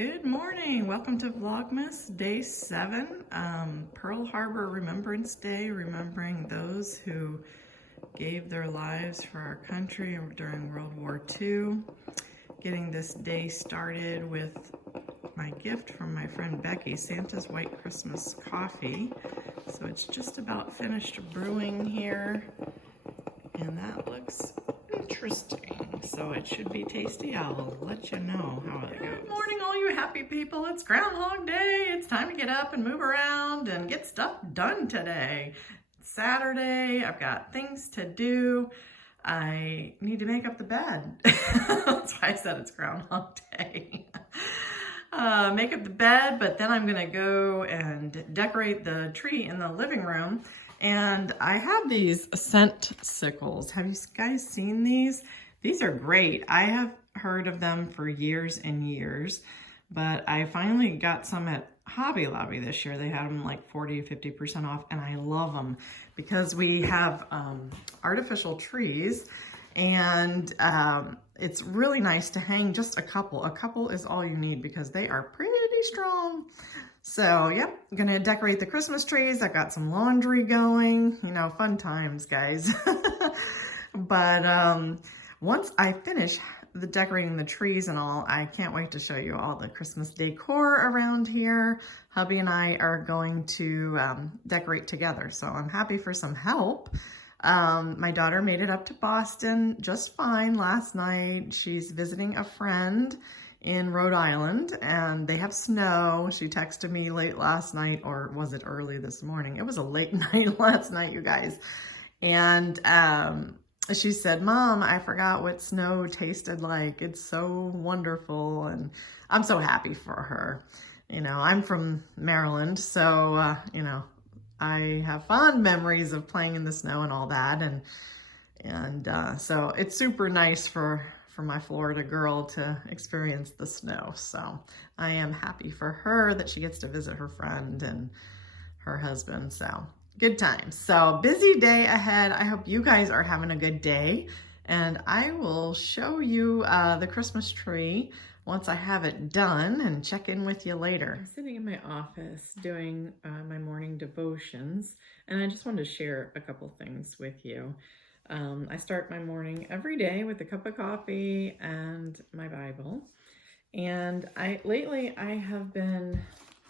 Good morning. Welcome to Vlogmas Day 7, Pearl Harbor Remembrance Day, remembering those who gave their lives for our country during World War II. Getting this day started with my gift from my friend Becky, Santa's White Christmas Coffee. So it's just about finished brewing here, and that looks interesting. So it should be tasty. I'll let you know how it goes. Good morning, all you happy people. It's Groundhog Day. It's time to get up and move around and get stuff done today. It's Saturday. I've got things to do. I need to make up the bed. That's why I said it's Groundhog Day. Make up the bed, but then I'm gonna go and decorate the tree in the living room. And I have these scent sickles. Have you guys seen these? These are great. I have heard of them for years and years, but I finally got some at Hobby Lobby this year. They had them like 40 to 50% off, and I love them because we have artificial trees, and it's really nice to hang just a couple. A couple is all you need because they are pretty strong. So, yep, I'm gonna decorate the Christmas trees. I've got some laundry going, you know, fun times, guys. But once I finish the decorating the trees and all, I can't wait to show you all the Christmas decor around here. Hubby and I are going to decorate together, so I'm happy for some help. My daughter made it up to Boston just fine last night. She's visiting a friend in Rhode Island, and they have snow. She texted me late last night, or was it early this morning? It was a late night last night, you guys. And she said, "Mom, I forgot what snow tasted like. It's so wonderful." And I'm so happy for her. You know, I'm from Maryland, so, you know, I have fond memories of playing in the snow and all that. And so it's super nice for my Florida girl to experience the snow. So I am happy for her that she gets to visit her friend and her husband. So good times. So busy day ahead. I hope you guys are having a good day, and I will show you the Christmas tree once I have it done and check in with you later. I'm sitting in my office doing my morning devotions, and I just wanted to share a couple things with you. I start my morning every day with a cup of coffee and my Bible. And lately I have been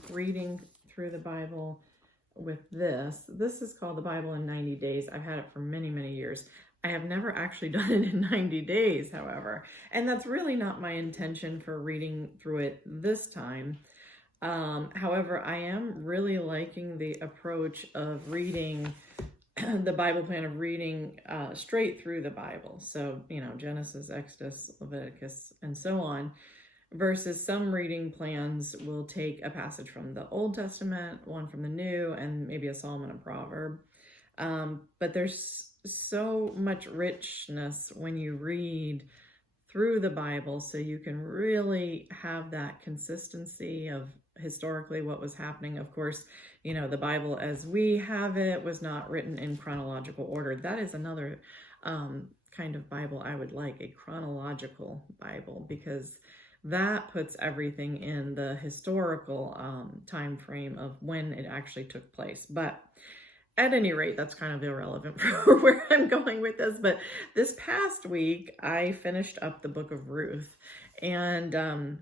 reading through the Bible with this. This is called the Bible in 90 Days. I've had it for many, many years. I have never actually done it in 90 days, however. And that's really not my intention for reading through it this time. However, I am really liking the approach of reading the Bible plan of reading straight through the Bible. So, you know, Genesis, Exodus, Leviticus, and so on, versus some reading plans will take a passage from the Old Testament, one from the New, and maybe a Psalm and a proverb. But there's so much richness when you read through the Bible, so you can really have that consistency of historically what was happening. Of course, you know, the Bible as we have it was not written in chronological order. That is another kind of Bible I would like, a chronological Bible, because that puts everything in the historical time frame of when it actually took place. But at any rate, that's kind of irrelevant for where I'm going with this. But this past week, I finished up the book of Ruth, and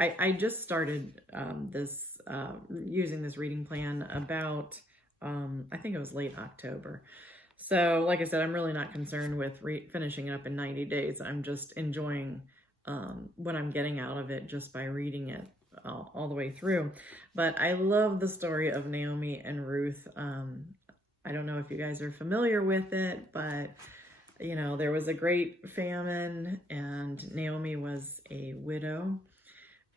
I just started using this reading plan about, I think it was late October. So like I said, I'm really not concerned with finishing it up in 90 days. I'm just enjoying what I'm getting out of it just by reading it all the way through. But I love the story of Naomi and Ruth. I don't know if you guys are familiar with it, but you know, there was a great famine, and Naomi was a widow.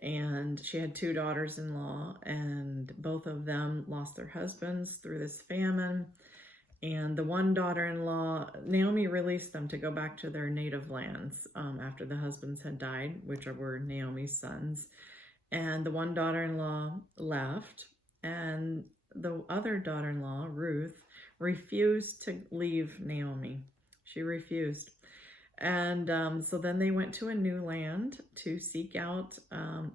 And she had two daughters-in-law, and both of them lost their husbands through this famine. And the one daughter-in-law, Naomi released them to go back to their native lands after the husbands had died, which were Naomi's sons. And the one daughter-in-law left, and the other daughter-in-law, Ruth, refused to leave Naomi. She refused. And so then they went to a new land to seek out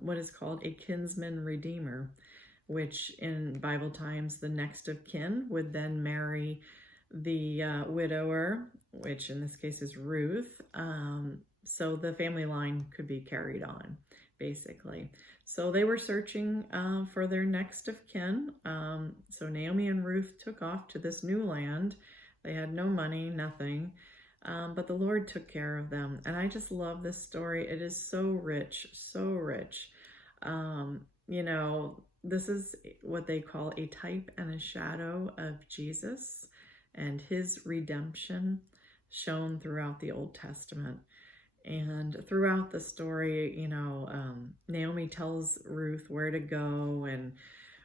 what is called a kinsman redeemer, which in Bible times, the next of kin would then marry the widower, which in this case is Ruth. So the family line could be carried on, basically. So they were searching for their next of kin. So Naomi and Ruth took off to this new land. They had no money, nothing. But the Lord took care of them. And I just love this story. It is so rich, so rich. You know, this is what they call a type and a shadow of Jesus and his redemption shown throughout the Old Testament. And throughout the story, you know, Naomi tells Ruth where to go and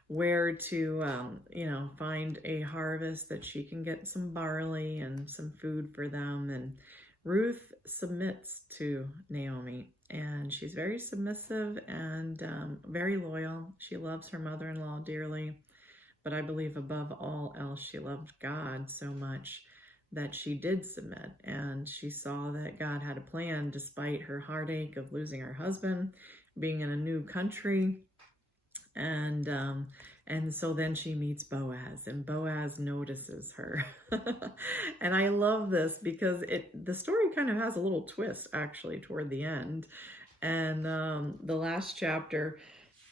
where to, you know, find a harvest that she can get some barley and some food for them. And Ruth submits to Naomi, and she's very submissive and very loyal. She loves her mother-in-law dearly, but I believe above all else, she loved God so much that she did submit, and she saw that God had a plan despite her heartache of losing her husband, being in a new country. And so then she meets Boaz, and Boaz notices her. And I love this because the story kind of has a little twist actually toward the end. And the last chapter,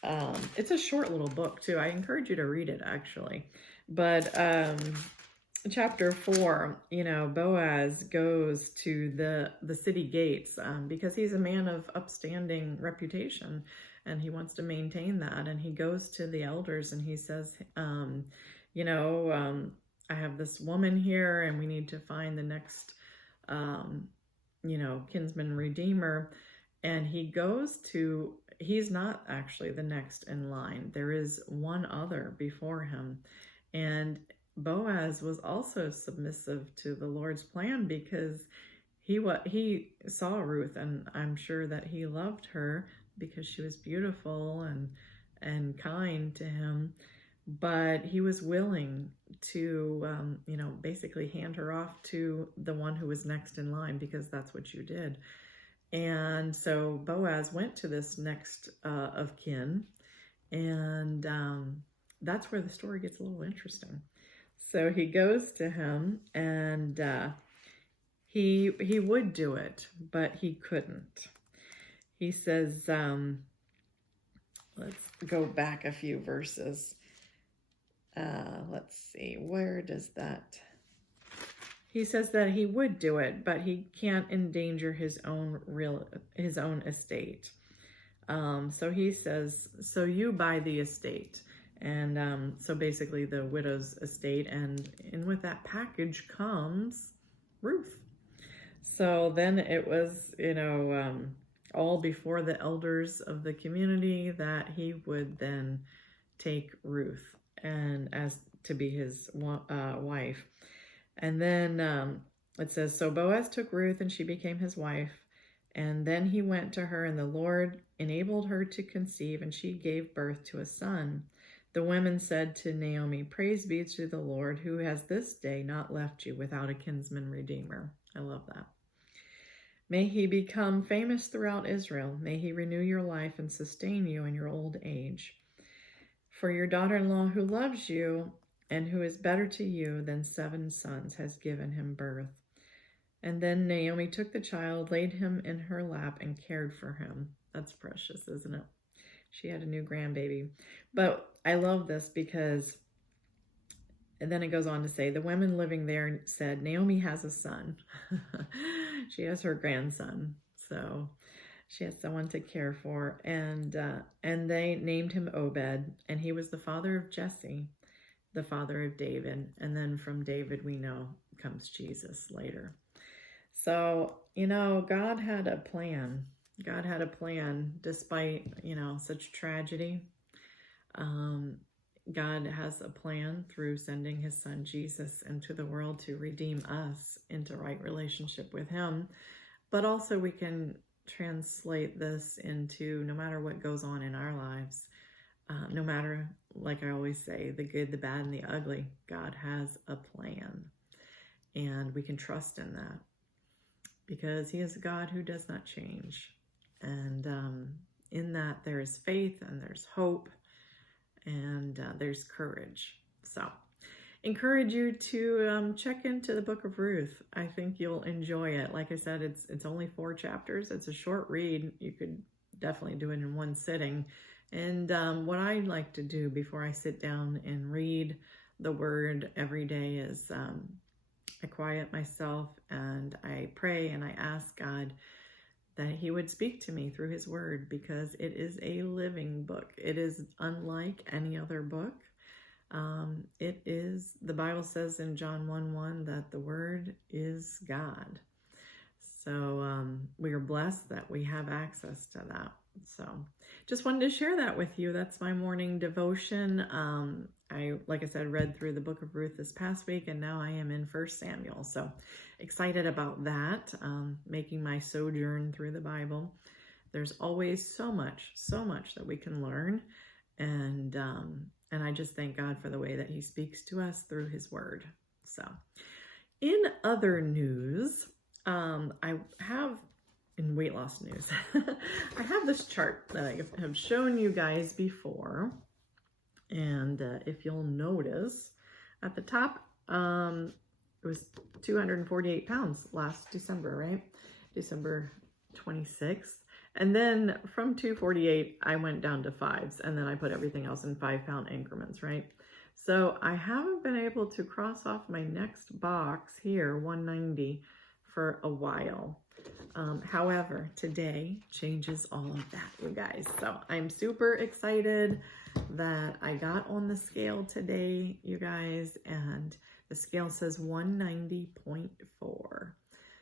it's a short little book too. I encourage you to read it actually. But chapter 4, you know, Boaz goes to the city gates because he's a man of upstanding reputation. And he wants to maintain that. And he goes to the elders and he says, you know, I have this woman here and we need to find the next, you know, kinsman redeemer. And he goes to, he's not actually the next in line. There is one other before him. And Boaz was also submissive to the Lord's plan because he saw Ruth, and I'm sure that he loved her because she was beautiful and kind to him, but he was willing to, you know, basically hand her off to the one who was next in line because that's what you did. And so Boaz went to this next of kin, and that's where the story gets a little interesting. So he goes to him, and he would do it, but he couldn't. He says, let's go back a few verses. Let's see, where does that? He says that he would do it, but he can't endanger his own estate. So he says, so you buy the estate. And so basically the widow's estate, and with that package comes Ruth. So then it was, you know, all before the elders of the community that he would then take Ruth and as to be his wife. And then it says, so Boaz took Ruth and she became his wife. And then he went to her, and the Lord enabled her to conceive, and she gave birth to a son. The women said to Naomi, praise be to the Lord, who has this day not left you without a kinsman redeemer. I love that. May he become famous throughout Israel. May he renew your life and sustain you in your old age. For your daughter-in-law who loves you and who is better to you than 7 sons has given him birth. And then Naomi took the child, laid him in her lap, and cared for him. That's precious, isn't it? She had a new grandbaby. But I love this because, and then it goes on to say, the women living there said, Naomi has a son. She has her grandson. So she has someone to care for. And they named him Obed, and he was the father of Jesse, the father of David. And then from David, we know, comes Jesus later. So, you know, God had a plan. God had a plan despite, you know, such tragedy. God has a plan through sending his son Jesus into the world to redeem us into right relationship with him. But also we can translate this into no matter what goes on in our lives, no matter, like I always say, the good, the bad, and the ugly, God has a plan. And we can trust in that. because he is a God who does not change. And in that there is faith and there's hope and there's courage. So encourage you to check into the book of Ruth. I think you'll enjoy it. Like I said, it's only 4 chapters. It's a short read. You could definitely do it in one sitting. And what I like to do before I sit down and read the word every day is I quiet myself and I pray and I ask God that he would speak to me through his word, because it is a living book. It is unlike any other book. It is, the Bible says in John 1:1 that the word is God. So we are blessed that we have access to that. So just wanted to share that with you. That's my morning devotion. Like I said, read through the book of Ruth this past week, and now I am in 1 Samuel. So excited about that, making my sojourn through the Bible. There's always so much that we can learn. And I just thank God for the way that he speaks to us through his word. So in other news, I have, in weight loss news, I have this chart that I have shown you guys before. And if you'll notice, at the top, it was 248 pounds last December, right? December 26th. And then from 248, I went down to 5s, and then I put everything else in 5-pound increments, right? So I haven't been able to cross off my next box here, 190, for a while. However, today changes all of that, you guys. So I'm super excited that I got on the scale today, you guys, and the scale says 190.4.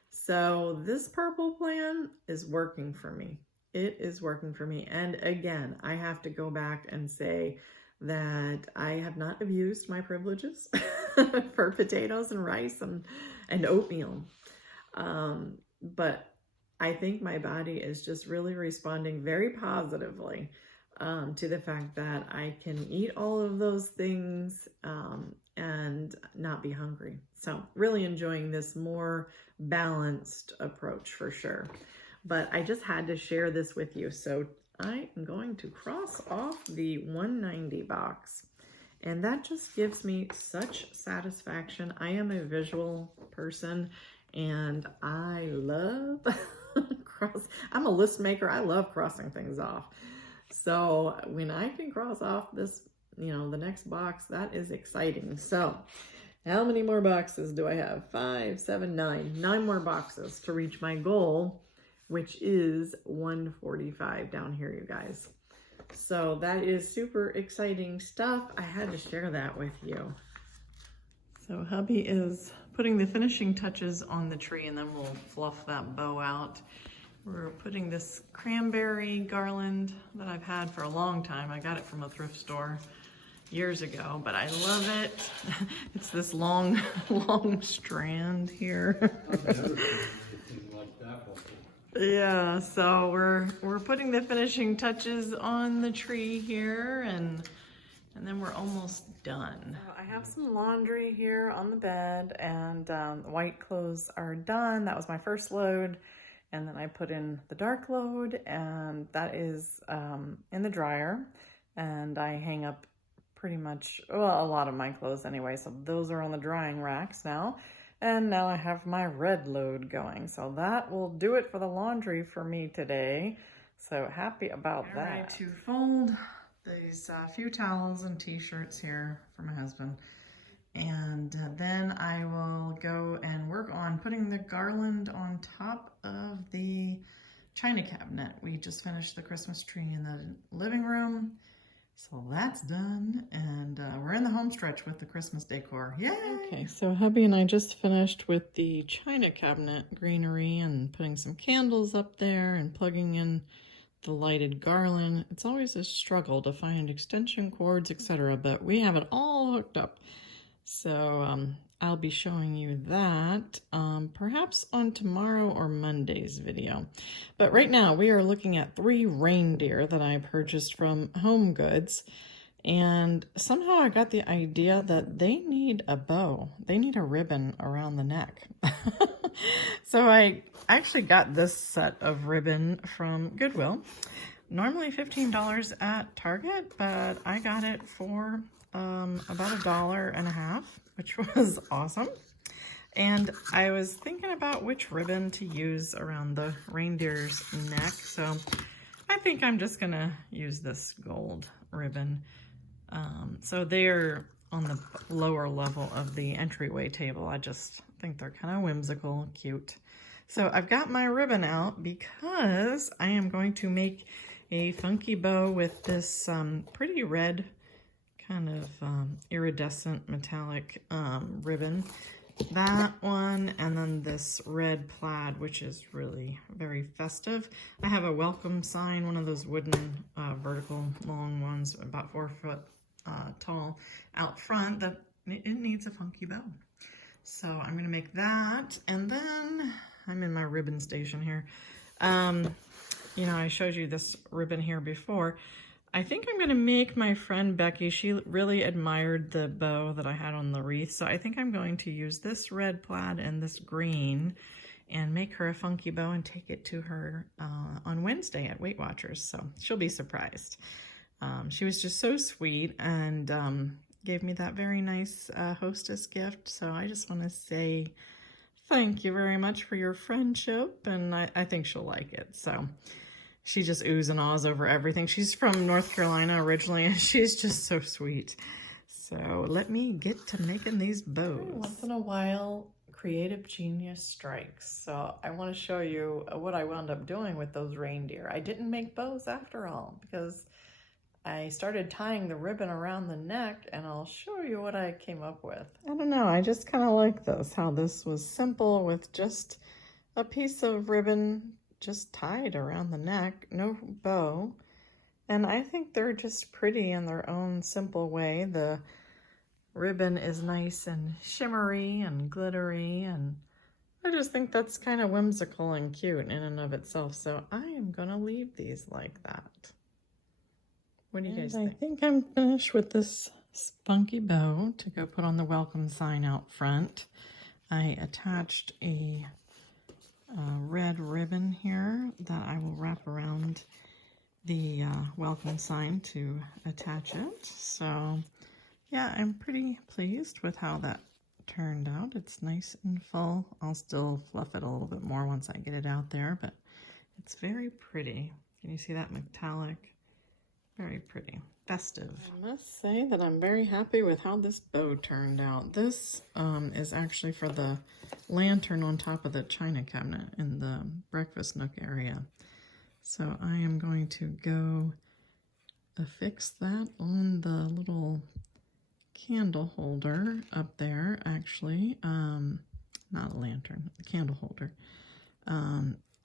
So this purple plan is working for me. It is working for me. And again, I have to go back and say that I have not abused my privileges for potatoes and rice and oatmeal. But I think my body is just really responding very positively to the fact that I can eat all of those things and not be hungry. So really enjoying this more balanced approach for sure. But I just had to share this with you. So I am going to cross off the 190 box. And that just gives me such satisfaction. I am a visual person, and I love I'm a list maker. I love crossing things off. So when I can cross off this, the next box, that is exciting. So how many more boxes do I have? 5, 7, 9. 9 more boxes to reach my goal, which is 145 down here, you guys. So that is super exciting stuff. I had to share that with you. So hubby is putting the finishing touches on the tree, and then we'll fluff that bow out. We're putting this cranberry garland that I've had for a long time. I got it from a thrift store years ago, but I love it. It's this long strand here. Yeah, so we're putting the finishing touches on the tree here, and then we're almost done. I have some laundry here on the bed, and the white clothes are done. That was my first load. And then I put in the dark load, and that is in the dryer. And I hang up pretty much, well, a lot of my clothes anyway. So those are on the drying racks now. And now I have my red load going. So that will do it for the laundry for me today. So happy about that. I'm ready to fold these few towels and t-shirts here for my husband. And then I will go and work on putting the garland on top of the china cabinet. We just finished the Christmas tree in the living room. So that's done, and we're in the home stretch with the Christmas decor. Yay! Okay, so hubby and I just finished with the china cabinet greenery and putting some candles up there and plugging in the lighted garland. It's always a struggle to find extension cords, etc., but we have it all hooked up. So I'll be showing you that perhaps on tomorrow or Monday's video. But right now we are looking at 3 reindeer that I purchased from Home Goods. And somehow I got the idea that they need a bow. They need a ribbon around the neck. So I actually got this set of ribbon from Goodwill. Normally $15 at Target, but I got it for about $1.50, which was awesome. And I was thinking about which ribbon to use around the reindeer's neck, so I think I'm just gonna use this gold ribbon. So they're on the lower level of the entryway table. I just think they're kind of whimsical, cute. So I've got my ribbon out because I am going to make a funky bow with this pretty red kind of iridescent metallic ribbon. That one, and then this red plaid, which is really very festive. I have a welcome sign, one of those wooden vertical long ones, about 4 foot tall, out front, that it needs a funky bow. So I'm gonna make that, and then I'm in my ribbon station here. You know, I showed you this ribbon here before. I think I'm going to make my friend Becky, she really admired the bow that I had on the wreath, so I think I'm going to use this red plaid and this green and make her a funky bow and take it to her on Wednesday at Weight Watchers, so she'll be surprised. She was just so sweet and gave me that very nice hostess gift, so I just want to say thank you very much for your friendship, and I think she'll like it, so... She just oohs and ahs over everything. She's from North Carolina originally, and she's just so sweet. So let me get to making these bows. Once in a while, creative genius strikes. So I want to show you what I wound up doing with those reindeer. I didn't make bows after all, because I started tying the ribbon around the neck, and I'll show you what I came up with. I don't know, I just kind of like this, how this was simple with just a piece of ribbon just tied around the neck, no bow, and I think they're just pretty in their own simple way. The ribbon is nice and shimmery and glittery, and I just think that's kind of whimsical and cute in and of itself, so I am gonna leave these like that. What do you guys think? I think I'm finished with this spunky bow to go put on the welcome sign out front. I attached a red ribbon here that I will wrap around the welcome sign to attach it. So yeah, I'm pretty pleased with how that turned out. It's nice and full. I'll still fluff it a little bit more once I get it out there, but it's very pretty. Can you see that metallic? Very pretty. Festive. I must say that I'm very happy with how this bow turned out. This is actually for the lantern on top of the china cabinet in the breakfast nook area. So I am going to go affix that on the little candle holder up there, actually. Not a lantern, a candle holder.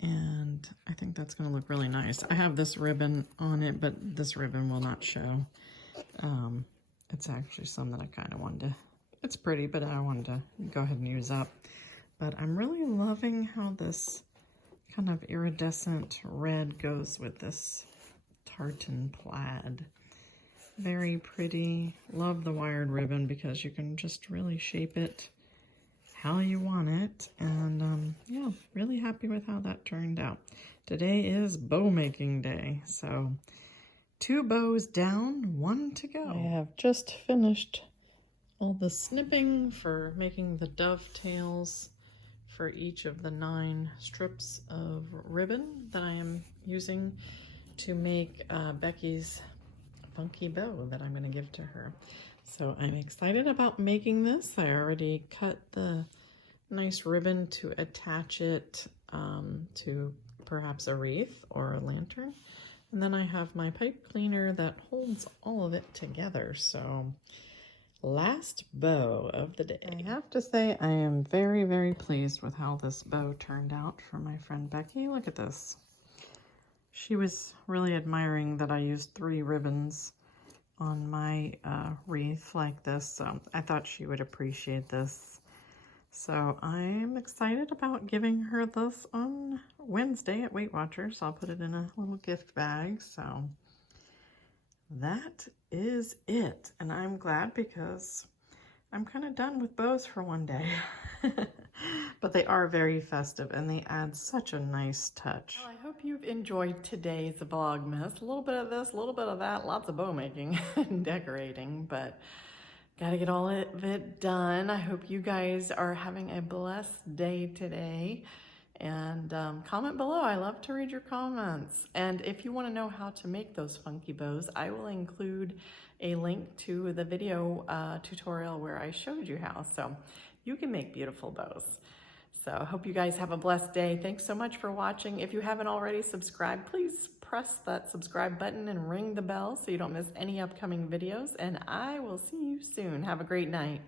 And I think that's going to look really nice. I have this ribbon on it, but this ribbon will not show. It's actually some that I kind of wanted to, it's pretty, but I wanted to go ahead and use up. But I'm really loving how this kind of iridescent red goes with this tartan plaid. Very pretty. Love the wired ribbon because you can just really shape it how you want it, and yeah, really happy with how that turned out. Today is bow making day, so 2 bows down, 1 to go. I have just finished all the snipping for making the dovetails for each of the 9 strips of ribbon that I am using to make Becky's funky bow that I'm going to give to her. So I'm excited about making this. I already cut the nice ribbon to attach it to perhaps a wreath or a lantern. And then I have my pipe cleaner that holds all of it together. So last bow of the day. I have to say I am very, very pleased with how this bow turned out for my friend Becky. Look at this. She was really admiring that I used 3 ribbons on my wreath like this, so I thought she would appreciate this. So I'm excited about giving her this on Wednesday at Weight Watchers. I'll put it in a little gift bag. So that is it, and I'm glad because I'm kind of done with bows for one day. But they are very festive and they add such a nice touch. Well, I hope you've enjoyed today's Vlogmas. A little bit of this, a little bit of that, lots of bow making and decorating, but gotta get all of it done. I hope you guys are having a blessed day today. And comment below. I love to read your comments. And if you want to know how to make those funky bows, I will include a link to the video tutorial where I showed you how. So you can make beautiful bows. So I hope you guys have a blessed day. Thanks so much for watching. If you haven't already subscribed, please press that subscribe button and ring the bell so you don't miss any upcoming videos. And I will see you soon. Have a great night.